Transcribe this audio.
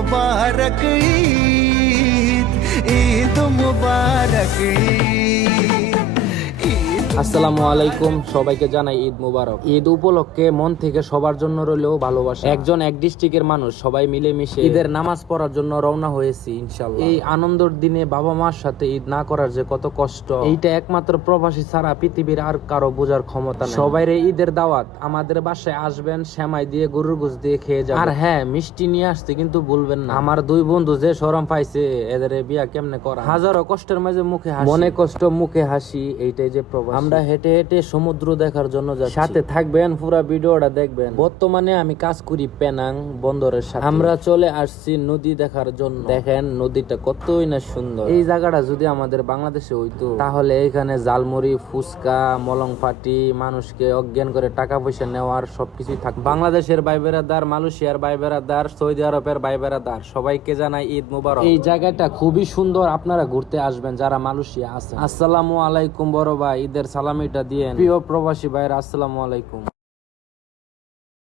मुबारक ईद ईद मुबारक আসসালামু আলাইকুম, সবাইকে জানাই ঈদ মুবারক। ঈদ উপলক্ষে মন থেকে সবার জন্য রইলেও ভালোবাসা। একজন এক ডিস্ট্রিক্টের মানুষ সবাই মিলেমিশে ঈদের নামাজ পড়ার জন্য রওনা হয়েছি ইনশাআল্লাহ। এই আনন্দের দিনে বাবা মার সাথে ঈদ না করার যে কত কষ্ট, এইটা একমাত্র প্রবাসী ছাড়া পৃথিবীর আর কারো বোঝার ক্ষমতা নেই। সবাইরে ঈদের দাওয়াত, আমাদের বাসায় আসবেন, সেমাই দিয়ে গরুর গোশত দিয়ে খেয়ে যাবেন। আর হ্যাঁ, মিষ্টি নিয়ে আসতে কিন্তু ভুলবেন না। আমার দুই বন্ধু যে শরম পাইছে, এদের বিয়া কেমনে করা। হাজারো কষ্টের মাঝে মুখে হাসি, মনে কষ্ট মুখে হাসি, এইটাই যে প্রবাস। আমরা হেঁটে হেঁটে সমুদ্র দেখার জন্য যাচ্ছি। সাথে থাকবেন, পুরো ভিডিওটা দেখবেন। বর্তমানে আমি কাজ করি পেনাং বন্দরের সাথে। আমরা চলে আসছি নদী দেখার জন্য। দেখেন নদীটা কতই না সুন্দর। এই জায়গাটা যদি আমাদের বাংলাদেশে হইতো, তাহলে এখানে জালমুড়ি, ফুচকা, মলং পাটি, মানুষকে অজ্ঞান করে টাকা পয়সা নেওয়ার সবকিছুই থাকতো। বাংলাদেশের ভাই বেড়াদার, মালয়েশিয়ার ভাই বেড়াদার, সৌদি আরবের ভাই বেড়াদার, সবাইকে জানাই ঈদ মুবারক। এই জায়গাটা খুবই সুন্দর, আপনারা ঘুরতে আসবেন যারা মালয়েশিয়া আছেন। আসসালামু আলাইকুম বড় ভাই, ঈদের সালামিটা দিয়েন। প্রিয় প্রবাসী ভাইরা, আসসালামু আলাইকুম।